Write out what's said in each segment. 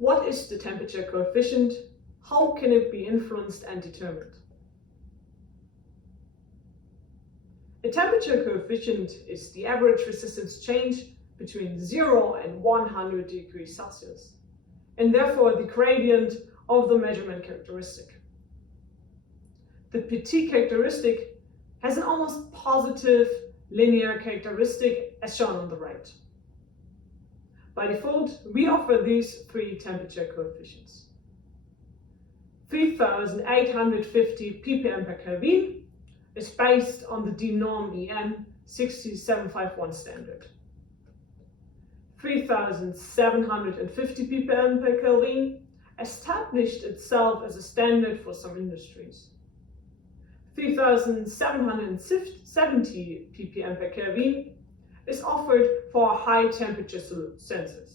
What is the temperature coefficient? How can it be influenced and determined? A temperature coefficient is the average resistance change between 0 and 100 degrees Celsius, and therefore the gradient of the measurement characteristic. The PT characteristic has an almost positive linear characteristic as shown on the right. By default, we offer these three temperature coefficients. 3850 ppm per Kelvin is based on the DIN norm EN 60751 standard. 3750 ppm per Kelvin established itself as a standard for some industries. 3770 ppm per Kelvin is offered for high temperature sensors.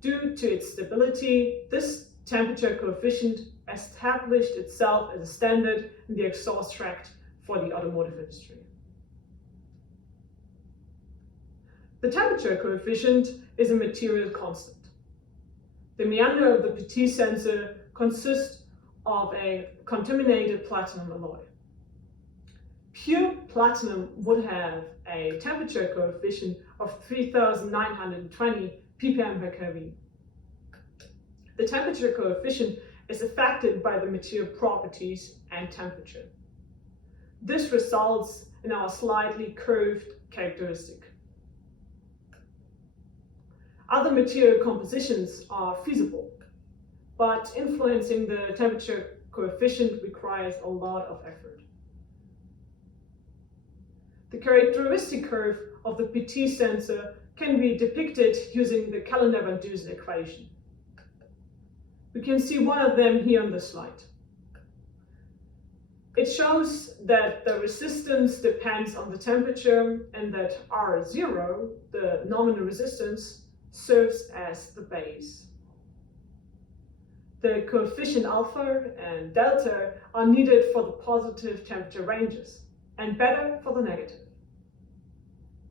Due to its stability, this temperature coefficient established itself as a standard in the exhaust tract for the automotive industry. The temperature coefficient is a material constant. The meander of the PT sensor consists of a contaminated platinum alloy. Pure platinum would have a temperature coefficient of 3920 ppm per Kelvin. The temperature coefficient is affected by the material properties and temperature. This results in our slightly curved characteristic. Other material compositions are feasible, but influencing the temperature coefficient requires a lot of effort. The characteristic curve of the PT sensor can be depicted using the Callendar-Van Dusen equation. We can see one of them here on the slide. It shows that the resistance depends on the temperature and that R0, the nominal resistance, serves as the base. The coefficient alpha and delta are needed for the positive temperature ranges and beta for the negative.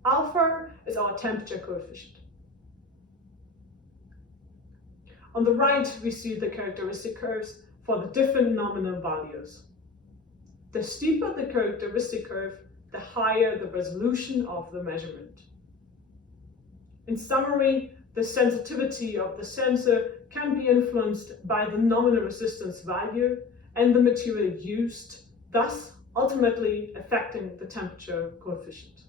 Alpha is our temperature coefficient. On the right, we see the characteristic curves for the different nominal values. The steeper the characteristic curve, the higher the resolution of the measurement. In summary, the sensitivity of the sensor can be influenced by the nominal resistance value and the material used, thus ultimately affecting the temperature coefficient.